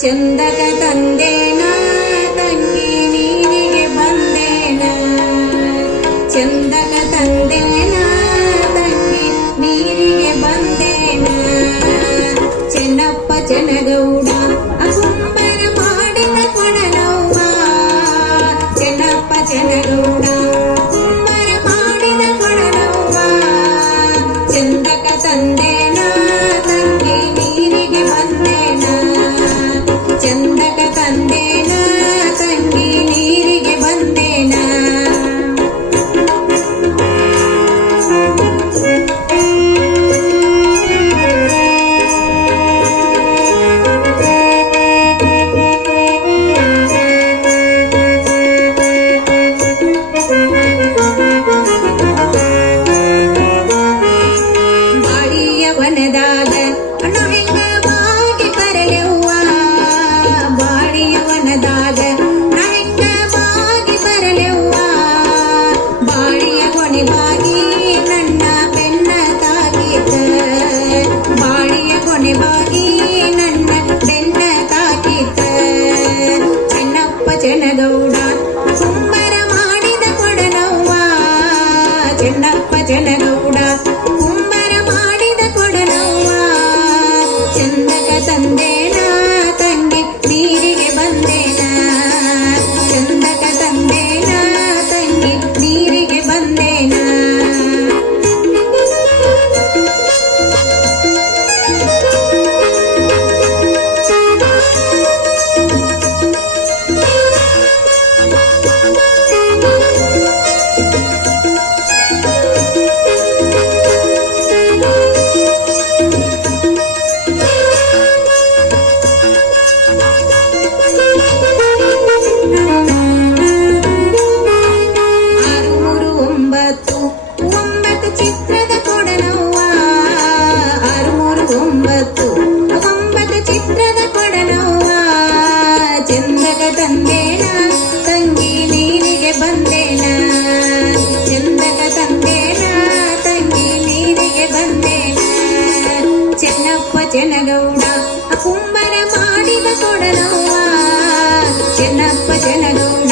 ಚಂದಕ ತಂದೇನ ತಂಗಿ ನೀರಿಗೆ ಬಂದೇನ ಚಂದಕ ತಂದೇನ ತಂಗಿ ನೀರಿಗೆ ಬಂದೇನ ಚೆನ್ನಪ್ಪ ಚೆನ್ನಗೌಡ ಅಕುಂಬರ ಮಾಡಿದ ಕೊಡಲವ್ವ ಚೆನ್ನಪ್ಪ ಚೆನ್ನಗೌಡ ಕುಂಬರ ಮಾಡಿದ ಕೊಡಲವ್ವ ಚಂದಕ ತಂದೇನ ತಂಗಿ ನೀರಿಗೆ ಬಂದೇನ ಚಂದಕ ತಂದೇನ ತಂಗಿ ನೀರಿಗೆ ಬಂದೇನ ಬಾಳಿಯ ವನದಾಗ ಚೆನ್ನಗೌಡ ಕುಂಬರ ಮಾಡಿದ ಕೊಡಲವ್ವ ಚೆನ್ನಪ್ಪ ಚೆನ್ನಗೌಡ ಕುಂಬರ ಮಾಡಿದ ಕೊಡಲವ್ವ ಚಂದಕ ತಂದೇನ ತಂಗಿ ನೀರಿಗೆ ಬಂದೇನ ಚಂದಕ ತಂದೇನ ತಂಗಿ ನೀರಿಗೆ ಬಂದೇನ ಚಿತ್ರದ ಕೊಡಲವ್ವ 639 ಚಿತ್ರದ ಕೊಡಲವ್ವ ಚಂದಕ ತಂದೇನ ತಂಗಿ ನೀರಿಗೆ ಬಂದೇನ ಚಂದಕ ತಂದೇನ ತಂಗಿ ನೀರಿಗೆ ಬಂದೇನ ಚೆನ್ನಪ್ಪ ಚೆನ್ನಗೌಡ ಕುಂಬರ ಮಾಡಿದ ಕೊಡಲವ್ವ ಚೆನ್ನಪ್ಪ ಚೆನ್ನಗೌಡ